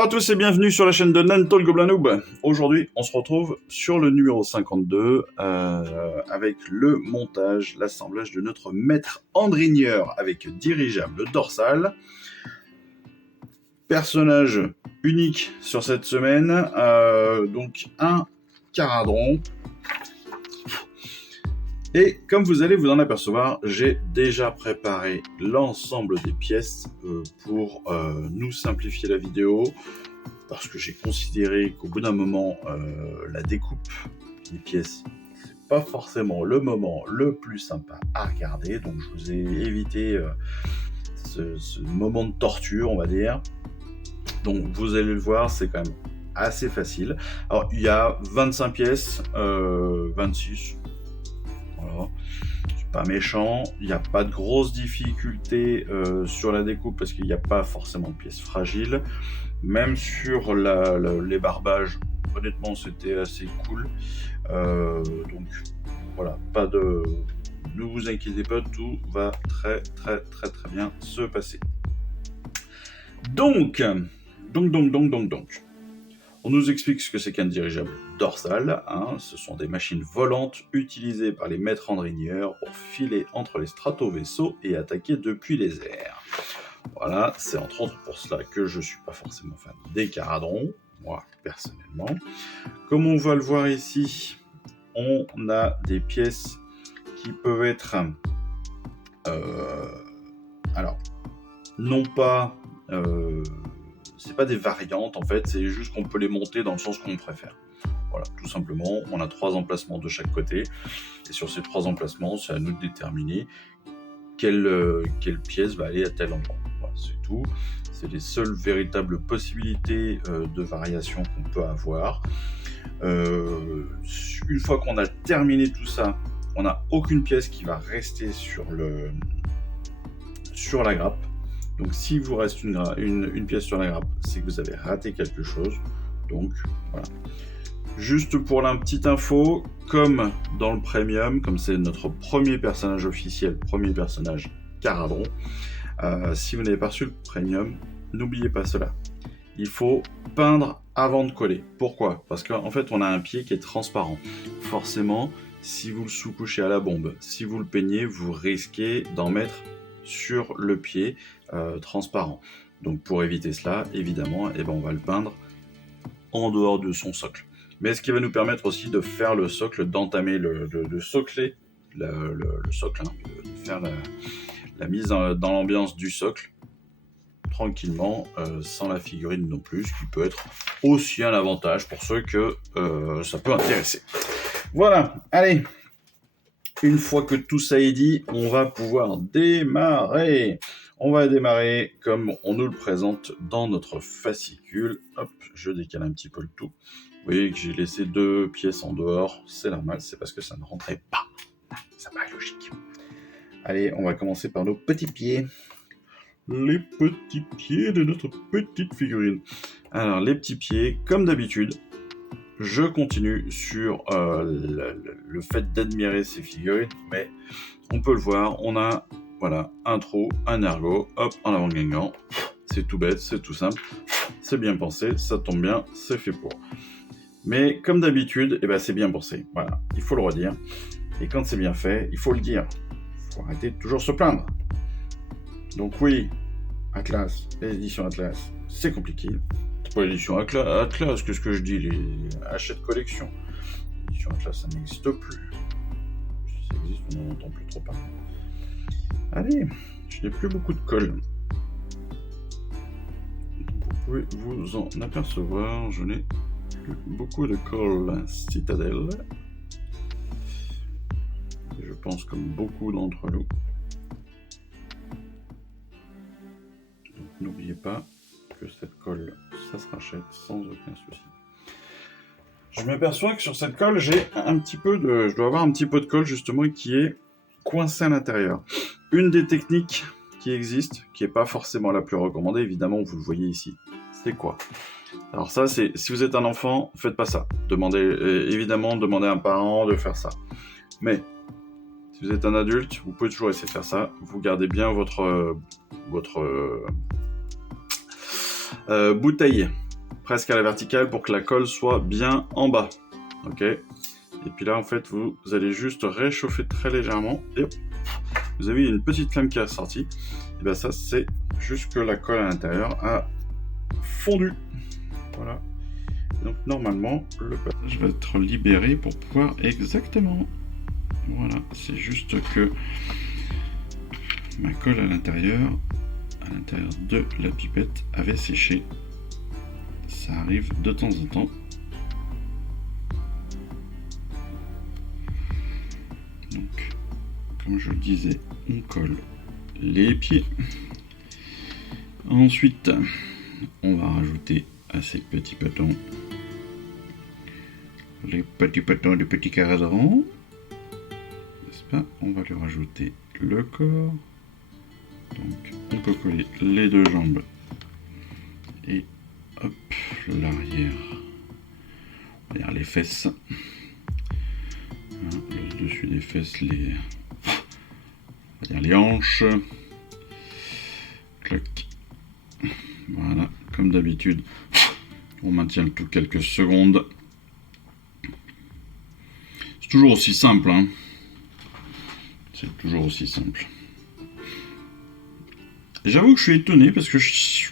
Bonjour à tous et bienvenue sur la chaîne de Nanto le Gobelin Noob. Aujourd'hui, on se retrouve sur le numéro 52 avec le montage, l'assemblage de notre maître Andrigneur avec dirigeable dorsal. Personnage unique sur cette semaine, donc un Caradron. Et comme vous allez vous en apercevoir, j'ai déjà préparé l'ensemble des pièces pour nous simplifier la vidéo, parce que j'ai considéré qu'au bout d'un moment, la découpe des pièces, c'est pas forcément le moment le plus sympa à regarder, donc je vous ai évité ce moment de torture, on va dire. Donc vous allez le voir, c'est quand même assez facile. Alors il y a 25 pièces, 26. Voilà, c'est pas méchant, il n'y a pas de grosses difficultés sur la découpe parce qu'il n'y a pas forcément de pièces fragiles. Même sur les barbages, honnêtement c'était assez cool. Donc voilà, ne vous inquiétez pas, tout va très bien se passer. Donc. On nous explique ce que c'est qu'un dirigeable dorsal. Ce sont des machines volantes utilisées par les maîtres andrigneurs pour filer entre les stratovaisseaux et attaquer depuis les airs. Voilà, c'est entre autres pour cela que je ne suis pas forcément fan des Caradrons, moi personnellement. Comme on va le voir ici, on a des pièces qui peuvent être... alors, non pas... c'est pas des variantes en fait, c'est juste qu'on peut les monter dans le sens qu'on préfère. Voilà, tout simplement, on a 3 emplacements de chaque côté, et sur ces 3 emplacements, c'est à nous de déterminer quelle pièce va aller à tel endroit. Voilà, c'est tout. C'est les seules véritables possibilités de variation qu'on peut avoir. Une fois qu'on a terminé tout ça, on n'a aucune pièce qui va rester sur la grappe. Donc si vous reste une pièce sur la grappe, c'est que vous avez raté quelque chose. Donc voilà. Juste pour la petite info, comme dans le Premium, comme c'est notre premier personnage officiel, premier personnage Caradron, si vous n'avez pas reçu le Premium, n'oubliez pas cela. Il faut peindre avant de coller. Pourquoi ? Parce qu'en fait, on a un pied qui est transparent. Forcément, si vous le sous-couchez à la bombe, si vous le peignez, vous risquez d'en mettre sur le pied transparent. Donc pour éviter cela, évidemment, on va le peindre en dehors de son socle. Mais ce qui va nous permettre aussi de faire le socle, d'entamer de socler le socle, de faire la mise dans l'ambiance du socle tranquillement, sans la figurine non plus, ce qui peut être aussi un avantage pour ceux que ça peut intéresser. Voilà, allez. Une fois que tout ça est dit, on va pouvoir démarrer. On va démarrer comme on nous le présente dans notre fascicule. Hop, je décale un petit peu le tout. Vous voyez que j'ai laissé 2 pièces en dehors. C'est normal, c'est parce que ça ne rentrait pas. Ça paraît logique. Allez, on va commencer par nos petits pieds. Les petits pieds de notre petite figurine. Alors, les petits pieds, comme d'habitude, je continue sur le fait d'admirer ces figurines, mais on peut le voir, on a voilà, un trou, un ergot, hop, en avant gagnant. C'est tout bête, c'est tout simple, c'est bien pensé, ça tombe bien, c'est fait pour. Mais comme d'habitude, c'est bien pensé, voilà, il faut le redire. Et quand c'est bien fait, il faut le dire. Il faut arrêter de toujours se plaindre. Donc oui, Atlas, les éditions Atlas, c'est compliqué. C'est pas l'édition Atlas, qu'est-ce que je dis, les achats de collection. L'édition Atlas, ça n'existe plus. Si ça existe, on n'en entend plus trop parler. Allez, je n'ai plus beaucoup de colle. Vous pouvez vous en apercevoir, je n'ai plus beaucoup de colle Citadel. Et je pense comme beaucoup d'entre nous. Donc n'oubliez pas que cette colle, ça se rachète sans aucun souci. Je m'aperçois que sur cette colle, je dois avoir un petit peu de colle justement qui est coincée à l'intérieur. Une des techniques qui existent, qui n'est pas forcément la plus recommandée, évidemment, vous le voyez ici, c'est quoi ? Alors ça, c'est si vous êtes un enfant, faites pas ça. Demandez à un parent de faire ça. Mais si vous êtes un adulte, vous pouvez toujours essayer de faire ça. Vous gardez bien votre bouteille presque à la verticale pour que la colle soit bien en bas. Ok. Et puis là, en fait, vous allez juste réchauffer très légèrement. Et hop, vous avez une petite flamme qui est sortie. Et bien ça, c'est juste que la colle à l'intérieur a fondu. Voilà. Donc normalement, le passage va être libéré pour pouvoir exactement. Voilà, c'est juste que ma colle à l'intérieur de la pipette avait séché. Ça arrive de temps en temps. Donc, comme je le disais, on colle les pieds. Ensuite, on va rajouter à ces petits pétons les petits pétons du petit cadran. N'est-ce pas? On va lui rajouter le corps. Donc, on peut coller les deux jambes et hop, l'arrière. On va dire les fesses. Voilà, le dessus des fesses, les. On va dire les hanches. Clac. Voilà, comme d'habitude. On maintient le tout quelques secondes. C'est toujours aussi simple, hein. C'est toujours aussi simple. J'avoue que je suis étonné parce que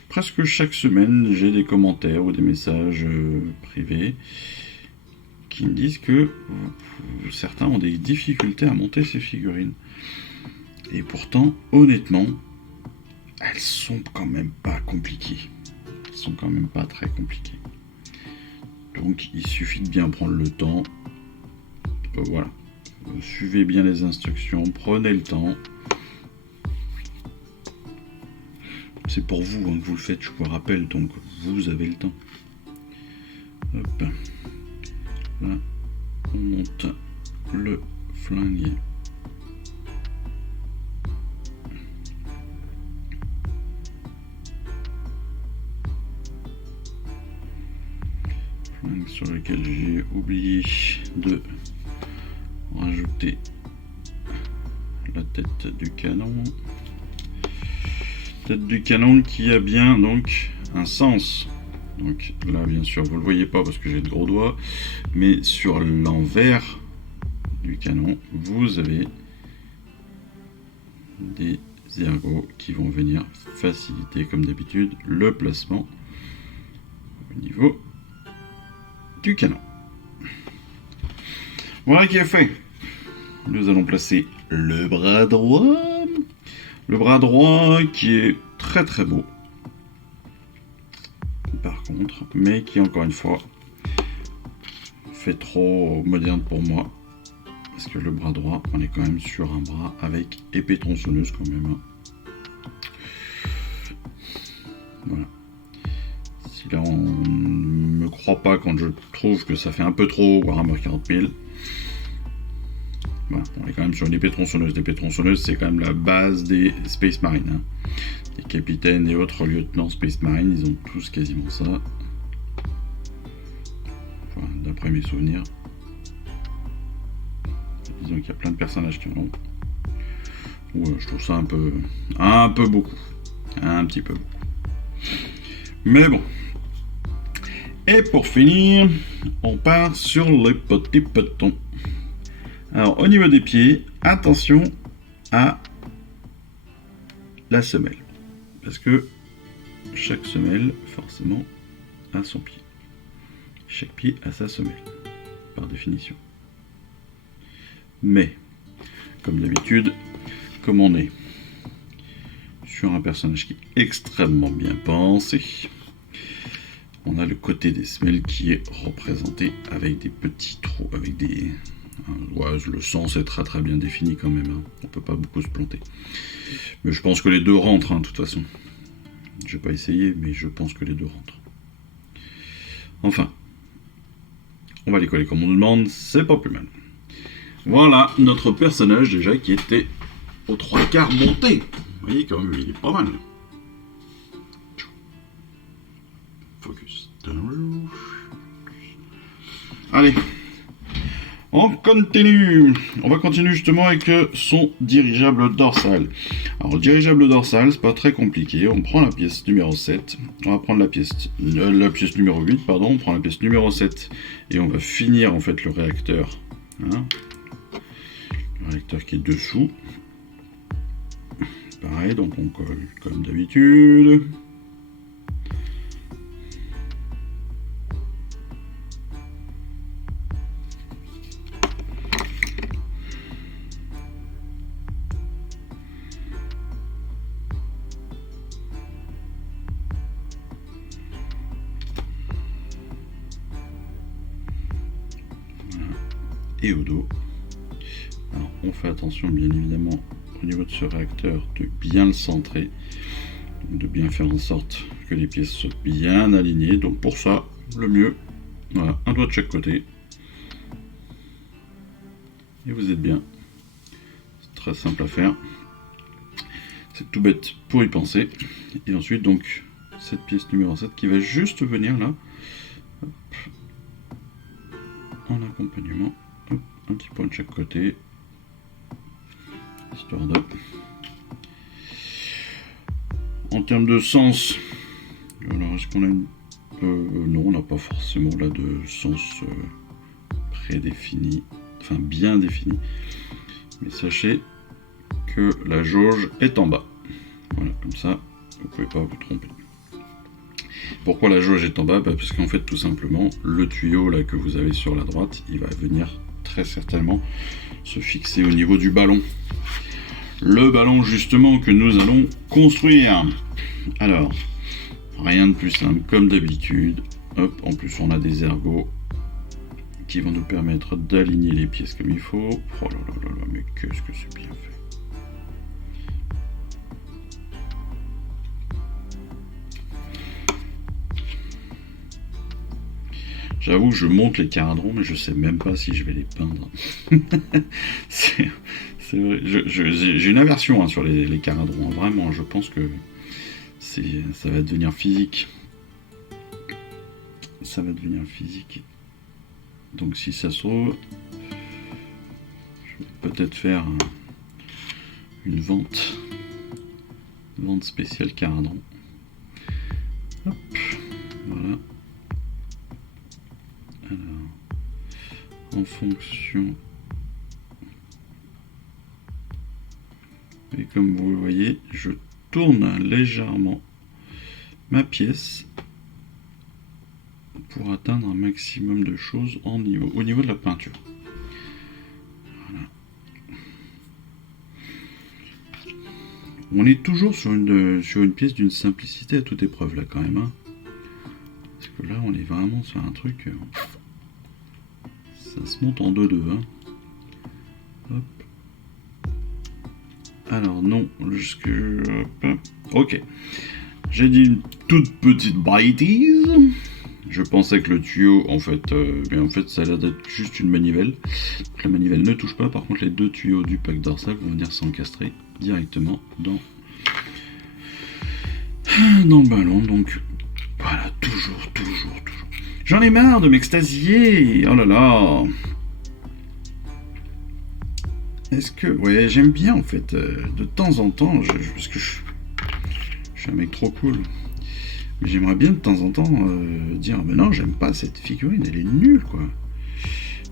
presque chaque semaine, j'ai des commentaires ou des messages privés qui me disent que certains ont des difficultés à monter ces figurines. Et pourtant, honnêtement, elles sont quand même pas compliquées. Elles sont quand même pas très compliquées. Donc, il suffit de bien prendre le temps. Voilà. Suivez bien les instructions, prenez le temps. C'est pour vous hein, que vous le faites, je vous rappelle, donc vous avez le temps. Hop. Là, on monte le flingue. Flingue sur lequel j'ai oublié de rajouter la tête du canon. Tête du canon qui a bien donc un sens. Donc là bien sûr vous le voyez pas parce que j'ai de gros doigts, mais sur l'envers du canon vous avez des ergots qui vont venir faciliter comme d'habitude le placement au niveau du canon. Voilà qui est fait. Nous allons placer le bras droit. Le bras droit qui est très très beau. Par contre, mais qui encore une fois fait trop moderne pour moi. Parce que le bras droit, on est quand même sur un bras avec épée tronçonneuse quand même. Voilà. Si là on ne me croit pas quand je trouve que ça fait un peu trop Warhammer 40 000. Voilà, on est quand même sur une épée tronçonneuse. L'épée tronçonneuse, c'est quand même la base des Space Marines. Hein. Les capitaines et autres lieutenants Space Marines, ils ont tous quasiment ça. Enfin, d'après mes souvenirs. Disons qu'il y a plein de personnages qui en ont. Ouais, je trouve ça un peu beaucoup. Un petit peu beaucoup. Mais bon. Et pour finir, on part sur les petits pétons. Alors, au niveau des pieds, attention à la semelle. Parce que chaque semelle, forcément, a son pied. Chaque pied a sa semelle, par définition. Mais, comme d'habitude, comme on est sur un personnage qui est extrêmement bien pensé, on a le côté des semelles qui est représenté avec des petits trous, avec des... Ouais, le sens est très très bien défini quand même, hein. On peut pas beaucoup se planter. Mais je pense que les deux rentrent, hein, de toute façon. J'ai pas essayé, mais je pense que les deux rentrent. Enfin, on va les coller comme on nous demande, c'est pas plus mal. Voilà notre personnage déjà qui était aux 3/4 monté. Vous voyez quand même, il est pas mal. Focus. Allez. On continue. On va continuer justement avec son dirigeable dorsal. Alors le dirigeable dorsal, c'est pas très compliqué. On prend la pièce numéro 7. On va prendre la pièce numéro 8, pardon. On prend la pièce numéro 7 et on va finir en fait le réacteur. Hein, le réacteur qui est dessous. Pareil, donc on colle comme d'habitude. Et au dos. Alors, on fait attention bien évidemment au niveau de ce réacteur de bien le centrer, de bien faire en sorte que les pièces soient bien alignées. Donc pour ça, le mieux, voilà, un doigt de chaque côté. Et vous êtes bien. C'est très simple à faire. C'est tout bête pour y penser. Et ensuite donc cette pièce numéro 7 qui va juste venir là, hop, en accompagnement. Hop, un petit point de chaque côté, histoire de... En termes de sens, alors est-ce qu'on a une... non, on n'a pas forcément là de sens prédéfini, enfin bien défini, mais sachez que la jauge est en bas. Voilà, comme ça, vous ne pouvez pas vous tromper. Pourquoi la jauge est en bas? Parce qu'en fait, tout simplement, le tuyau là que vous avez sur la droite, il va venir très certainement se fixer au niveau du ballon. Le ballon justement que nous allons construire. Alors, rien de plus simple, comme d'habitude. Hop, en plus on a des ergots qui vont nous permettre d'aligner les pièces comme il faut. Oh là là là là, mais qu'est-ce que c'est bien fait. J'avoue, je monte les caradrons, mais je sais même pas si je vais les peindre. C'est vrai. J'ai une aversion sur les caradrons. Vraiment, je pense que ça va devenir physique. Ça va devenir physique. Donc si ça se trouve, je vais peut-être faire une vente spéciale caradron. Hop, voilà. Alors, en fonction, et comme vous le voyez, je tourne légèrement ma pièce pour atteindre un maximum de choses au niveau de la peinture. Voilà. On est toujours sur une pièce d'une simplicité à toute épreuve là quand même. Hein. Parce que là on est vraiment sur un truc... ça se monte en 2-2. Hein. Hop. Alors non, jusque... Hop. Ok. J'ai dit une toute petite bêtise. Je pensais que le tuyau, en fait, ça a l'air d'être juste une manivelle. Donc, la manivelle ne touche pas. Par contre, les deux tuyaux du pack dorsal vont venir s'encastrer directement dans le ballon. Donc, voilà, toujours. J'en ai marre de m'extasier. Oh là là. Est-ce que... Ouais, j'aime bien, en fait, de temps en temps, parce que je suis un mec trop cool. Mais j'aimerais bien de temps en temps dire mais non, j'aime pas cette figurine, elle est nulle quoi.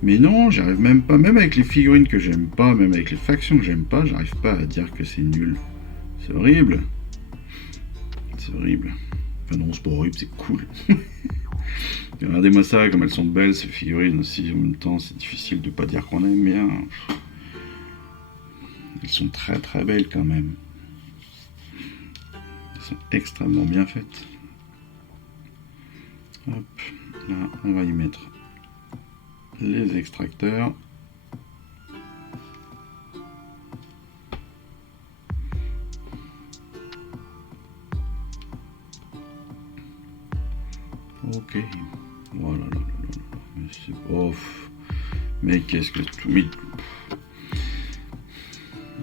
Mais non, j'arrive même pas, même avec les figurines que j'aime pas, même avec les factions que j'aime pas, j'arrive pas à dire que c'est nul. C'est horrible. C'est horrible. Enfin non, c'est pas horrible, c'est cool. Regardez-moi ça, comme elles sont belles ces figurines aussi. En même temps, c'est difficile de pas dire qu'on aime bien. Elles sont très très belles quand même. Elles sont extrêmement bien faites. Hop, là on va y mettre les extracteurs. Ok, voilà, mais c'est off. Mais qu'est-ce que tout. Mais...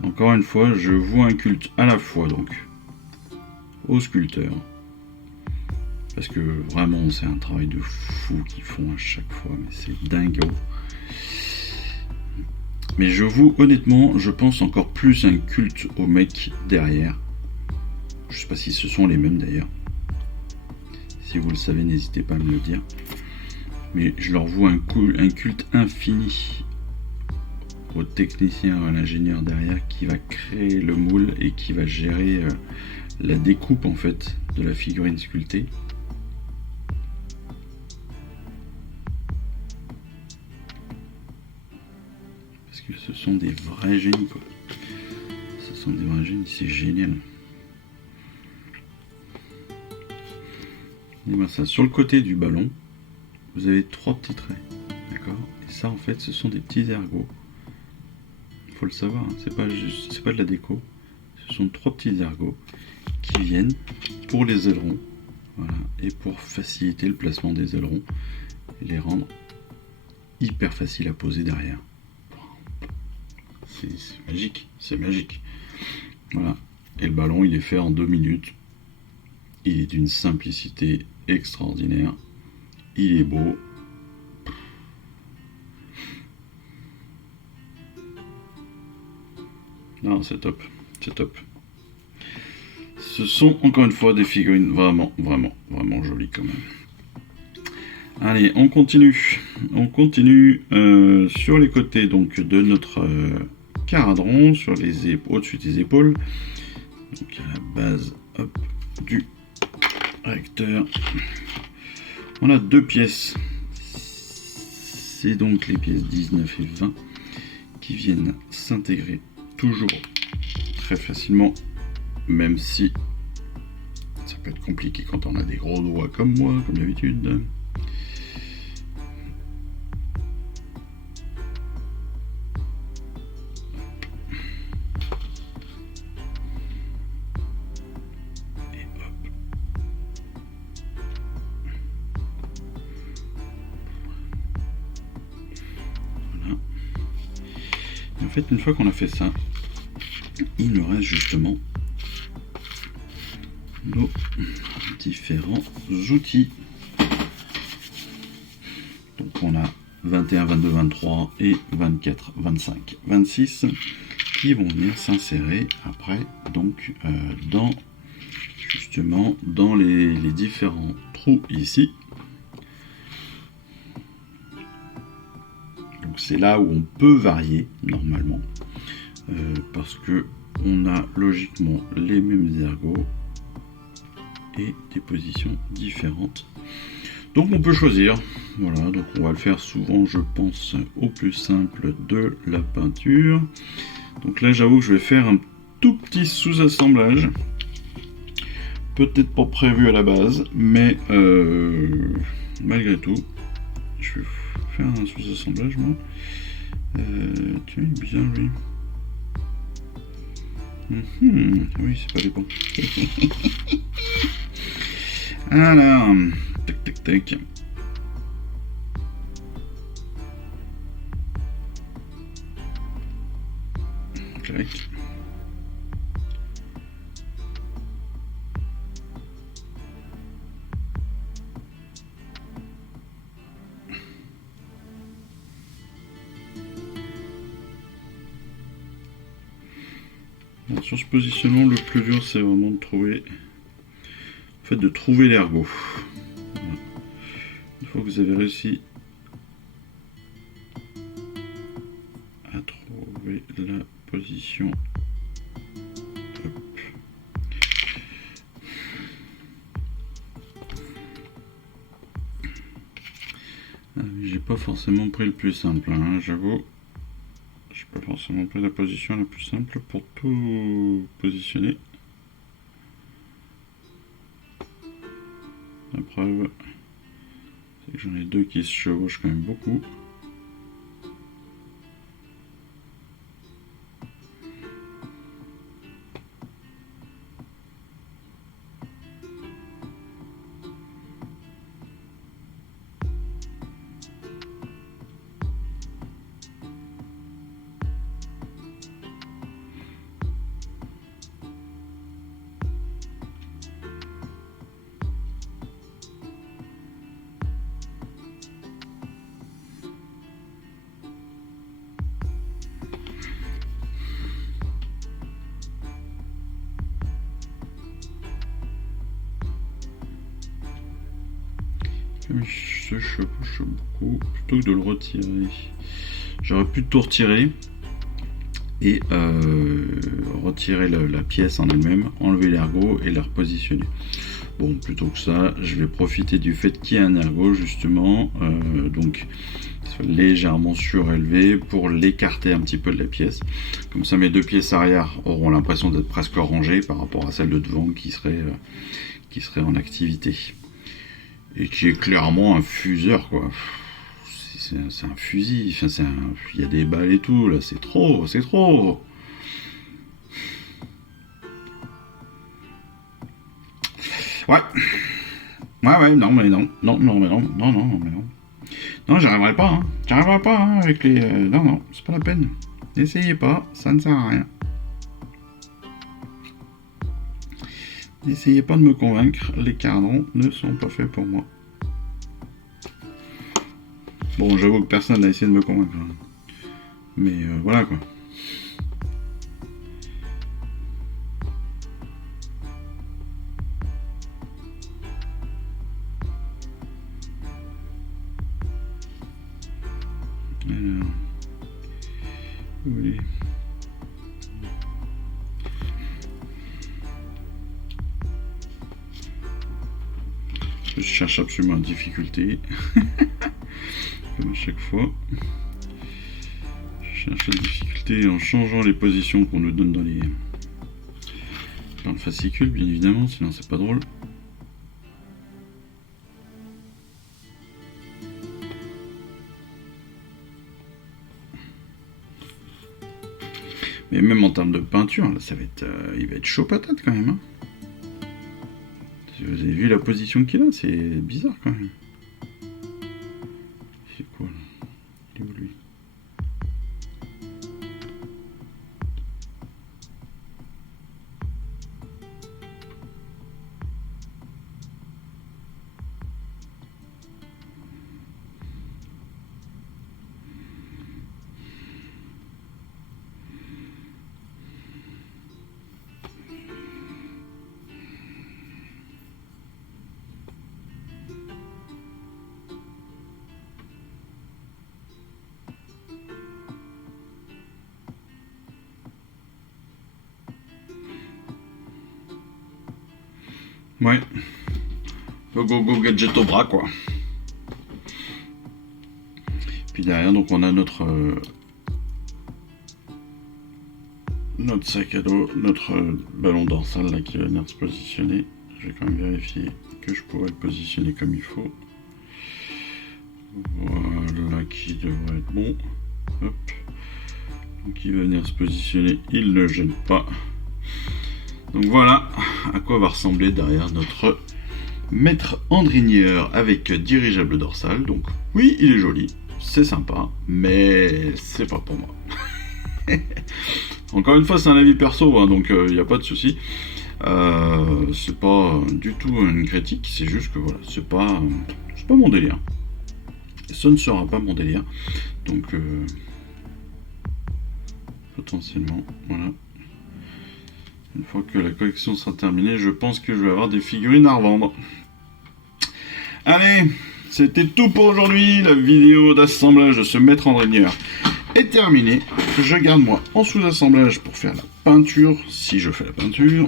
Encore une fois, je voue un culte à la fois donc aux sculpteurs. Parce que vraiment, c'est un travail de fou qu'ils font à chaque fois, mais c'est dingo. Mais honnêtement, je pense encore plus à un culte aux mecs derrière. Je sais pas si ce sont les mêmes d'ailleurs. Si vous le savez, n'hésitez pas à me le dire. Mais je leur vois un culte infini au technicien, à l'ingénieur derrière qui va créer le moule et qui va gérer la découpe en fait de la figurine sculptée. Parce que ce sont des vrais génies quoi. Ce sont des vrais génies, c'est génial. Et ben ça, sur le côté du ballon, vous avez 3 petits traits, d'accord. Et ça en fait, ce sont des petits ergots. Faut le savoir, hein. C'est pas de la déco. Ce sont 3 petits ergots qui viennent pour les ailerons, voilà, et pour faciliter le placement des ailerons et les rendre hyper faciles à poser derrière. C'est magique, c'est magique. Voilà. Et le ballon, il est fait en 2 minutes. Il est d'une simplicité extraordinaire. Il est beau. Non, c'est top. C'est top. Ce sont encore une fois des figurines vraiment, vraiment, vraiment jolies quand même. Allez, on continue. On continue sur les côtés donc de notre caradron, sur les au-dessus des épaules. Donc à la base, hop, du recteur. On a 2 pièces. C'est donc les pièces 19 et 20 qui viennent s'intégrer toujours très facilement, même si ça peut être compliqué quand on a des gros doigts comme moi, comme d'habitude. En fait, une fois qu'on a fait ça, il nous reste justement nos différents outils. Donc on a 21, 22, 23 et 24, 25, 26 qui vont venir s'insérer après donc dans justement dans les différents trous ici. Donc c'est là où on peut varier normalement parce que on a logiquement les mêmes ergots et des positions différentes. Donc on peut choisir, voilà, donc on va le faire souvent je pense au plus simple de la peinture. Donc là j'avoue que je vais faire un tout petit sous-assemblage, peut-être pas prévu à la base, mais malgré tout, je vais faire un sous-assemblage moi. Tiens, il est bizarre lui. Oui, c'est pas des bons. Alors, tac tac tac. Clac. Bon, sur ce positionnement, le plus dur c'est vraiment de trouver, en fait, de trouver l'ergot. Voilà. Une fois que vous avez réussi à trouver la position, hop. J'ai pas forcément pris le plus simple, hein, j'avoue. J'ai pas forcément pris la position la plus simple pour tout positionner. La preuve, c'est que j'en ai 2 qui se chevauchent quand même beaucoup. il se chevauche beaucoup. Plutôt que de le retirer, j'aurais pu tout retirer et retirer la pièce en elle-même, enlever l'ergot et la repositionner. Bon, plutôt que ça, je vais profiter du fait qu'il y ait un ergot justement, donc légèrement surélevé pour l'écarter un petit peu de la pièce. Comme ça, mes deux pièces arrière auront l'impression d'être presque rangées par rapport à celle de devant qui serait en activité. Et qui est clairement un fuseur, quoi. C'est un fusil, enfin, il y a des balles et tout, là, c'est trop, c'est trop. Ouais, non, mais non, non, j'arriverai pas, avec les... non, c'est pas la peine. N'essayez pas, ça ne sert à rien. N'essayez pas de me convaincre, les cardons ne sont pas faits pour moi. Bon, j'avoue que personne n'a essayé de me convaincre. Mais voilà, quoi. Alors... Oui. Je cherche absolument la difficulté. Comme à chaque fois. Je cherche la difficulté en changeant les positions qu'on nous donne dans le fascicule, bien évidemment, sinon c'est pas drôle. Mais même en termes de peinture, là, ça va être, il va être chaud patate quand même. Hein. Vous avez vu la position qu'il a, c'est bizarre quand même. C'est quoi là? Il est où lui? Ouais. Go gadget au bras, quoi. Puis derrière, donc on a notre sac à dos, notre ballon dorsal là qui va venir se positionner. Je vais quand même vérifier que je pourrais le positionner comme il faut. Voilà, qui devrait être bon. Hop. Donc il va venir se positionner, il ne gêne pas. Donc voilà à quoi va ressembler derrière notre maître andrinieur avec dirigeable dorsal. Donc oui, il est joli, c'est sympa, mais c'est pas pour moi. Encore une fois, c'est un avis perso, hein, donc il n'y a pas de souci. C'est pas du tout une critique, c'est juste que voilà, c'est pas mon délire. Ce ne sera pas mon délire. Donc potentiellement, voilà. Une fois que la collection sera terminée, je pense que je vais avoir des figurines à revendre. Allez, c'était tout pour aujourd'hui. La vidéo d'assemblage de ce maître andrinieur est terminée. Je garde moi en sous-assemblage pour faire la peinture, si je fais la peinture.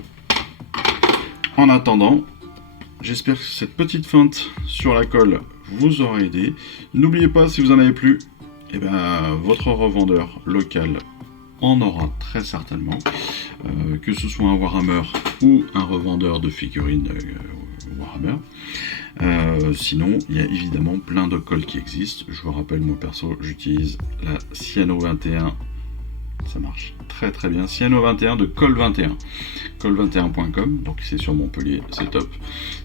En attendant, j'espère que cette petite feinte sur la colle vous aura aidé. N'oubliez pas, si vous en avez plus, eh ben, votre revendeur local en aura très certainement, que ce soit un Warhammer ou un revendeur de figurines Warhammer. Sinon, il y a évidemment plein de colles qui existent. Je vous rappelle, moi perso, j'utilise la Cyano 21. Ça marche très très bien. Cyano 21 de Col 21. Col21.com, donc c'est sur Montpellier, c'est top.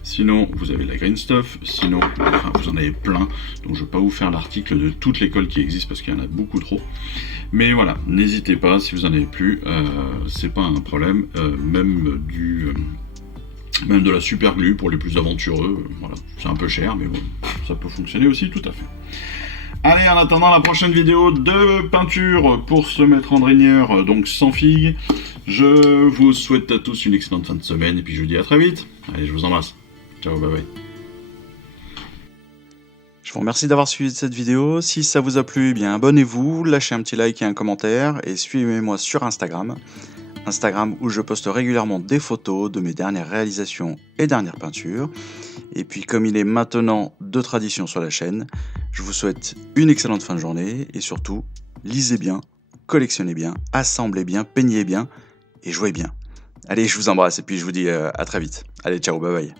Sinon, vous avez la Green Stuff. Sinon, enfin, vous en avez plein. Donc je ne vais pas vous faire l'article de toutes les colles qui existent parce qu'il y en a beaucoup trop. Mais voilà, n'hésitez pas, si vous en avez plus, c'est pas un problème. Même de la super glue pour les plus aventureux. Voilà, c'est un peu cher, mais bon, ça peut fonctionner aussi tout à fait. Allez, en attendant la prochaine vidéo de peinture pour ce maître andrinieur, donc sans figue, je vous souhaite à tous une excellente fin de semaine et puis je vous dis à très vite. Allez, je vous embrasse. Ciao, bye bye. Je vous remercie d'avoir suivi cette vidéo. Si ça vous a plu, eh bien abonnez-vous, lâchez un petit like et un commentaire et suivez-moi sur Instagram. Instagram où je poste régulièrement des photos de mes dernières réalisations et dernières peintures. Et puis comme il est maintenant de tradition sur la chaîne, je vous souhaite une excellente fin de journée et surtout, lisez bien, collectionnez bien, assemblez bien, peignez bien et jouez bien. Allez, je vous embrasse et puis je vous dis à très vite. Allez, ciao, bye bye.